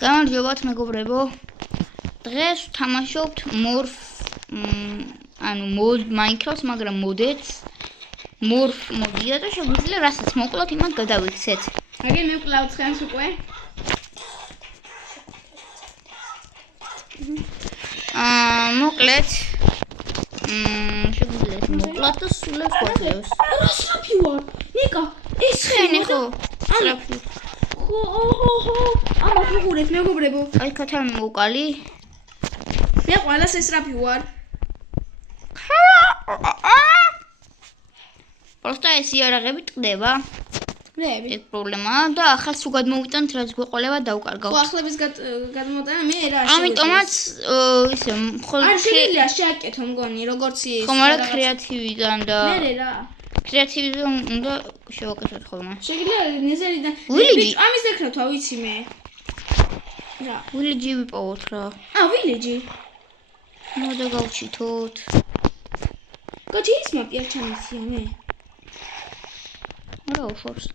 გამარჯობათ მეგობრებო. დღეს ვთამაშობთ Minecraft-ს, მაგრამ მოდებს Morph მოდია და შეგვიძლია რასაც მოკლათ იმათ გადავიქცეთ. აგე მე ვკლავ ცხენს უკვე. მოკლეთ შეგვიძლია მოკლათ და სულებს გვაძლევს. რა სრაფი ვარ? ნიკა, ეს ცხენი ხო? სრაფი. ხო. ამას უყურეთ მეგობრებო. აი ქათამი მოვკალი. მე ყველას ეს სრაფი ვარ. Просто ეს იარაღები ტყდება. ნეები. ეგ პრობლემაა და ახლა თუ გადმოვიტანთ რაც გვეყოლება დავკარგავთ. ხო ახლების გადმოტანა მე რა ამიტომაც ისე მხოლოდ არ შეიძლება შეაკეთო მგონი როგორც ის. ხო, მაგრამ კრეატივიდან და მე რა. კრეატივიდან უნდა შევაკეთოთ ხოლმე. შეიძლება ნეზერიდან. ამის დაკრავა ვიცი მე. რა. ვილიჯი ვიპოვოთ რა. ვილიჯი. ნუ და გავჩითოთ. გაჩი ის მაპი არ ჩამიცია მე. რა უშავს?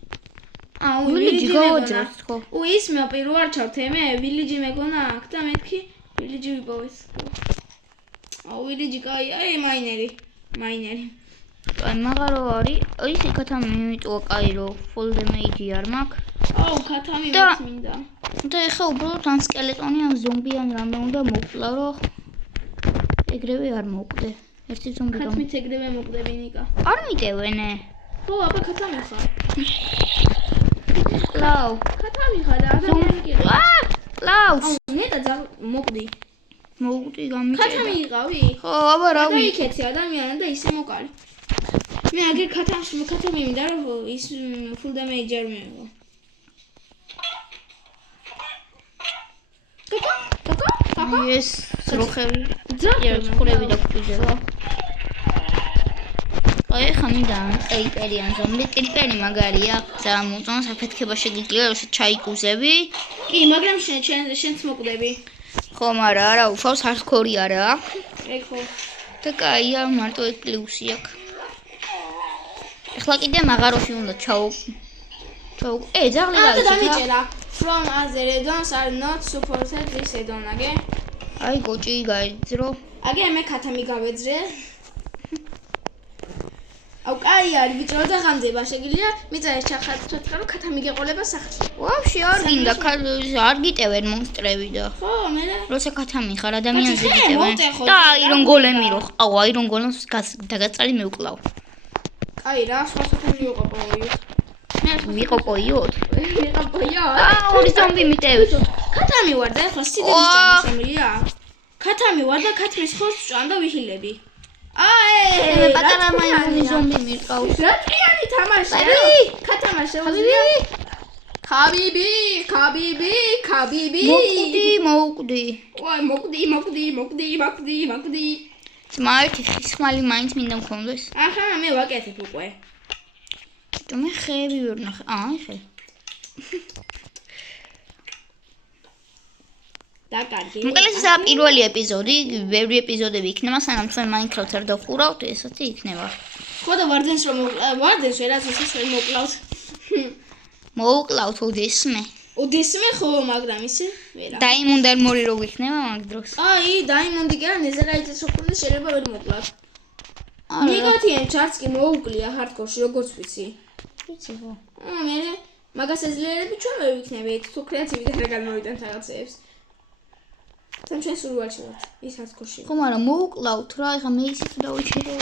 ვილიჯი გავაძროთ ხო? ის მაპი რო არ ჩავთე მე ვილიჯი მეგონა აქ და მეთქი ვილიჯი ვიპოვეს. ვილიჯი კაი, მაინერი. აი მაგარო არის. ის ქათამი იმიტომ კაი რო full damage არ მაქვს. ქათამი მეც მინდა. და ეხა უბრალოდ ან სკელეტონი ან ზომბი ან რამე უნდა მოვკლა რო ეგრევე არ მოვკვდე. ერთი ზომბი გამ. ქათმით ეგრევე მოვკვდები ნიკა. არ მიტევენე. ხო, აბა ქათამი ხარ. კლავ. ქათამი ხარ და ადამიანი კი. კლავს. მე და მოვკვდი. მოვკვდი გამიჭერდა. ქათამი იყავი? ხო, აბა რა ვი. დაიქეცი ადამიანი და ისე მოკალი. მე აგერ ქათამი მინდა რომ ის full damage არ მიიღო. კაკა? ეს ძროხები. ძროხები დაგჭირდება. აი ხა მინდა კრიპერიან ზომბი. კრიპერი მაგარია. ძალიან მოწონს აფეთქება შეგიძლია როცა ჩაიკუზები. კი, მაგრამ შენც მოკდები. ხო, მაგრამ არა უშავს ჰარდკორი არა. ეგ ხო. და კაია მარტო ეგ პლუსი აქვს. ეხლა კიდე მაღაროში უნდა ჩაო. ძაღლი და დამიჭერა. From other add-ons are not supported this add-on, age? აი გოჭი გაიძრო. age მე ქათამი გავეძრე. კაი არის ვიჭრო და ღამდება შეგიძლია მიწაში ჩახატოთ რომ ქათამი გეყოლება სახლში. ვაფშე არ გინდა არ გიტევენ მონსტრები და. ხო, მე როცა ქათამი ხარ ადამიანზე გიტევენ. და აირონ გოლემი რო ყავ აირონ გოლემს დაგაწალი მევკლავ. კაი რა, სხვა საფუძვი ვიყავი. ვიყოპოიოთ. ორი ზომბი მიტევს. ქათამი ვარ და ეხლა სიდიდის ჩამოშემილია. ქათამი ვარ და ქათმის ხორცს ვჭამ და ვიხილები. პატარა მაიმუნი ზომბი მიყავს. რა წიანი თამაშია? ქათამა შეუძლია. ხაბიბი. მოვკვდი. მოკდი. სმარტი ხმალი მაინც მინდა მქონდეს. აჰა, მე ვაკეთებ უკვე. მე ხეები ვერ ნახე. ხე. დაკარგი. მოკლედ ეს პირველი ეპიზოდი, ბევრი ეპიზოდები იქნება, სანამ თქვენ Minecraft-ს არ დავხურავთ, ესეთი იქნება. ხო და ვარდენს ვერაც ისე მოკლავთ. მოვკლავთ ოდესმე. ოდესმე ხო, მაგრამ ისე ვერა. Diamond Armor-ი რო გიქნება მაგ დროს. Diamond-ი კი არა, Netherite-ს შეგხვდა შეიძლება ვერ მოკლავთ. ნიგატიან ჩარტს კი მოუკლია hardcore-ში, როგორც ვიცი. ვიცი ხო. მე მაგას ეძლიერები ჩვენ ვერ ვიქნებით, თუ კრეატივიდან რა გამოვიტანთ რაღაცებს. თან ჩვენ სურვილში ვართ, ის hardcore-ში. ხო, მაგრამ მოვკლავთ რა, ეხა მე ისიც დავიქირო.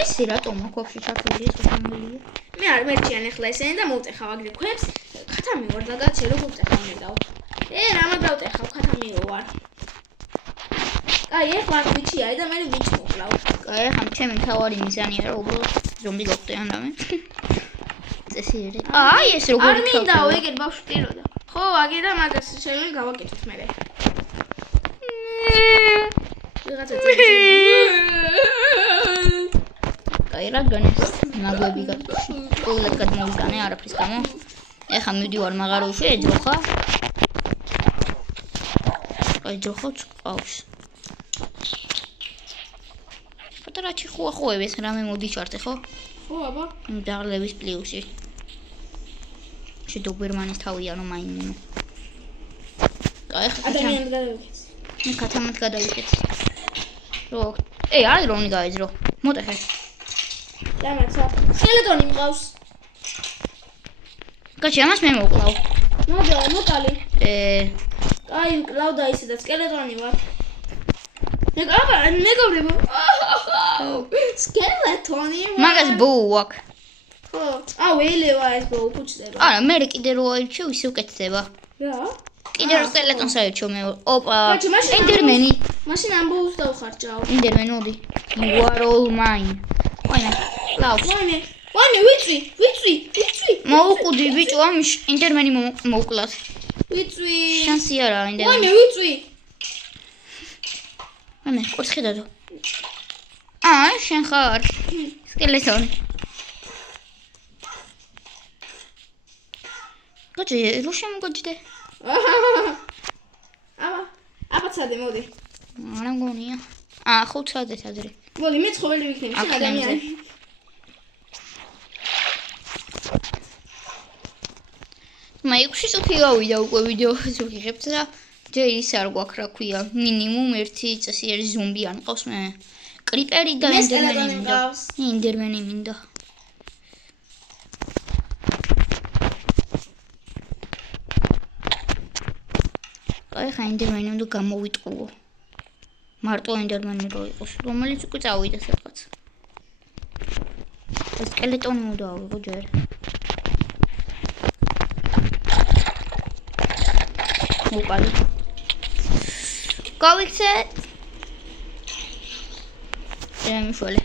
ესე რატომ მოკოფში ჩართული ეს ფამილია? მე არ მერჩიან ახლა ესენი და მოვტეხავ აგრე ქვებს. ქათამი ვარ და გაჩე რო მოვტეხავ მედავ. რამა დავტეხავ ქათამი რო ვარ. ეხლა ვიჩია და მე ვიჩ მოკლავ. ეხლა ჩემი თავარი მიზანია რომ უბრალოდ ზომბი გავხდიან და მე. წესი ერე. ეს როგორი არ მინდაო ეგერ ბავშვი ტიროდა. ხო, აგე და მაგას შეიძლება გავაკეთოთ მე. ვიღაცა წესი. რა განეს ნაგვები გატოში. ყოველად გადმოვიტანე არაფრის გამო. ეხლა მივდივარ მაღაროში ეძროხა. ეძროხოთ ყავს. პატარა ჩიხუახოებს რამე მოდიჩარტე ხო? ხო, აბა. დაღლების პლუსი. დობერმანის თავია რომ მაიმინო. აი ხა ადამიანს გადავიქეთ. მე კათამად გადავიქეთ. რო არის რომ გაიძრო. მოტეხე. დამაცა. სკელეტონი მყავს. კაცი ამას მე მოკლავ. მოკალი. აი, კლავდა ისე და სკელეტონი ვარ. მეგობრებო. სკელეტონი ვარ. მაგას ბოუ აქვს. ხო. ელევა ეს ბოუ ფუჭდება. არა, მე კიდე რო აირჩევ, ისე უკეთდება. რა? კიდე რო სკელეტონს აირჩევ მე. ოპა. კაცი, მაშინ ენდერმენი. მაშინ ამ ბოუს დავხარჯავ. ენდერმენი მოდი. You are all mine. ვაიმე, ლავს. ვაიმე, ვიწვი. მოუყუდი ბიჭო, ამ ენდერმენი მოუკლას. ვიწვი. შანსი არა ენდერმენი. ვაიმე, ვიწვი. ვაიმე, ყურს ხედავ. შენ ხარ. სკელეტონი. კაცი, რო შემოგოჯდე? აბა ცადე, მოდი. არა მგონია. 5 საათით ადრე. მოდი, მე ცხოველი ვიქნები, შენ ადამიანი. მაი 6 წუთი გავიდა უკვე ვიდეოზე ვიღებთ და ჯერ ის არ გვაქვს რა ქვია, მინიმუმ 1 წესიერი ზომბი არ მყავს მე. კრიპერი და ენდერმენი მინდა. ენდერმენი მინდა. აი ხა ენდერმენი უნდა გამოვიტყუო. მარტო ენდერმენი რო იყოს, რომელიც უკვე წავიდა სადღაც. სკელეტონი უნდა ავიღო ჯერ. მოკალი. გავიქცე. მიშველე.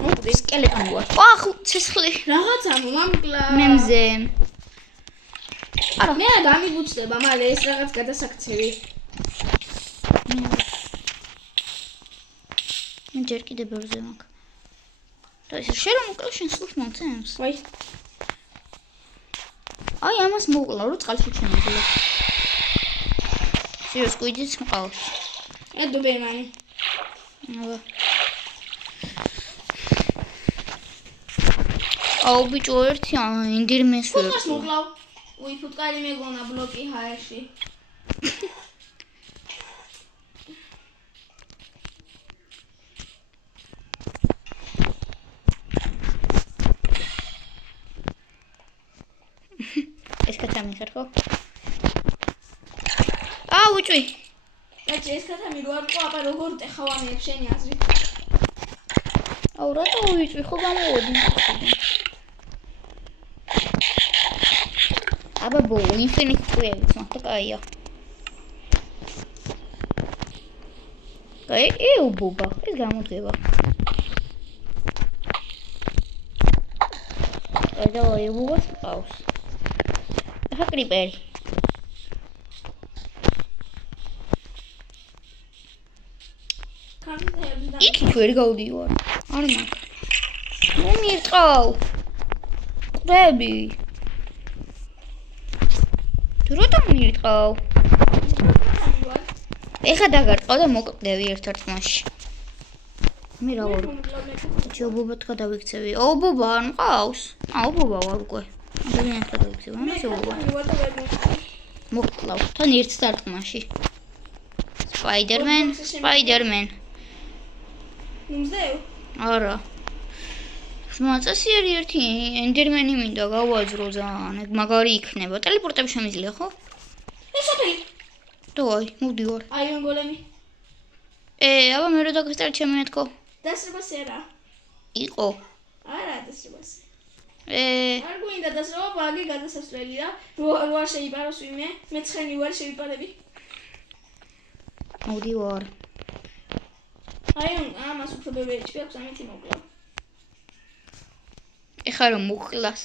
მოდი, სკელეტონი ვარ. ცეცხლი. რაღაცა მომამკლა. მე მზე. არა, მე გამიბუცდება, მალე ეს რაღაც გადასაქცევი. მე ჯერ კიდე ბერზე მაქვს. და ეს შენ რომ მოკლავ შენ სულს მომცემს. აი ამას მოკლავ რო წყალში შემოგვილა. სიოს კუიძიც მყავს. დობერმანი. ბიჭო ერთი ენდერმენს ვერ. ფუტკარს მოკლავ. ფუტკარი მეგონა ბლოკი ჰაერში. ეს კაცამი ხარ ხო? ვიწვი. კაცი ეს კაცამი რო არ ყო, აბა როგორ ტეხავანიებ შენი აზრი? რატო ვიწვი ხო გამოვოდი? აბა ბო, ინფინიტ კვიებიც მაგ კაია. ბუბა, ეს გამოდგება. დავაი ბუბას ყავს. ახლა კრიპერი. იქით ვერ გავდივარ. არ მაქვს. ნუ მირტყავ. ყრები. თუ რატომ მირტყავ? ეხა დაგარტყავ და მოკვდები ერთ-ერთ მასში. მე რა ვარ? ბუბა თქვა დავიქცევი. ბუბა არ მყავს? ბუბა ვარ უკვე. ადამიანს გადავიქცევი. ამას ბუბა. მოკლავ. თან ერთ დარტყმაში. სპაიდერმენ. მზეო? არა. მოაწესიერი ერთი ენდერმენი მინდა გავაძრო ძალიან. მაგარი იქნება. ტელეპორტები შემიძლია ხო? ესაფერი. დავაი, მოვდივარ. აიონ გოლემი. აბა მე რო დაგასტარ ჩემი მეთქო. დასრებასი არა. იყო. არა დასრებასი. არ გვინდა დასრება, ბაგი გადასასვლელია. რო არ შეიპაროს ვინმე, მე ცხენი ვარ შევიპარები. მოვდივარ. აიონ ამას უფრო ბევრი HP აქვს, ამით მოკლა. ეხლა რომ მოკლას.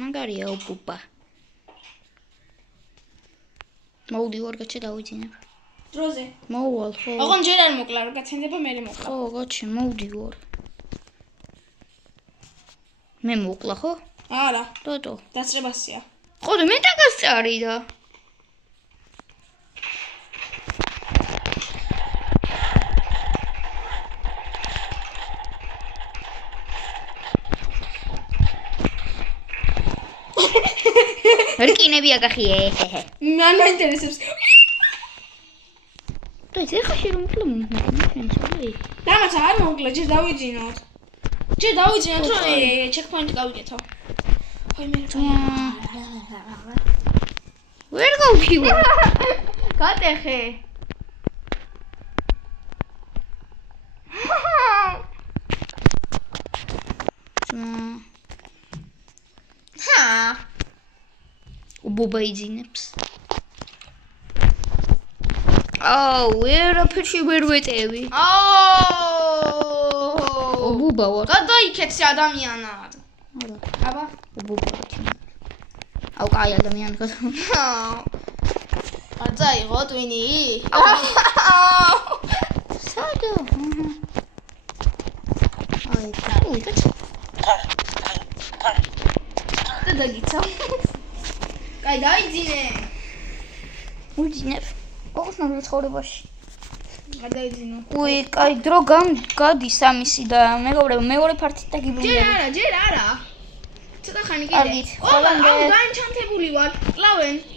მაგარია ბუბა. მოვდივარ გაჩე დავიძინებ. დროზე. მოუვალ ხო? ოღონ ჯერ არ მოკლა, რომ გაცენდება მე მოკლა. ხო, გაჩე მოვდივარ. მე მოკლა ხო? არა. რატო? დასრებასია. ხო და მე დაგასწარი და. რკინები აკახიე. მან მაინტერესებს. და ეხლა შემოკლე მომხდარი. რამაცა არ მოგლა, ჯერ დავიძინოთ. რომ ჩეკპოინტი გავიკეთო. ხოი მე ვერ გავფივა. გატეხე. უბობა იძინებს. ვერაფერში ვერ ვეტევი. უბობა ვარ. გადაიქეცე ადამიანად. აბა, უბობა. აუ კაი ადამიანი გა. აძაიღო ტვინი. სადო? აი, კაი, კაცო. და დაგიცა. კაი, დაიძინე. უძინებ. ოღონდ ნუ ცხოვრებაში. გადაიძინო. უი, კაი, დრო გადის ამისი და მეორე ფარტით და გიბრუნდები. ჯერ არა. ცოტა ხანი კიდე. კარგით, ყველამდე. გაინჩანთებული ვარ. კლავენ.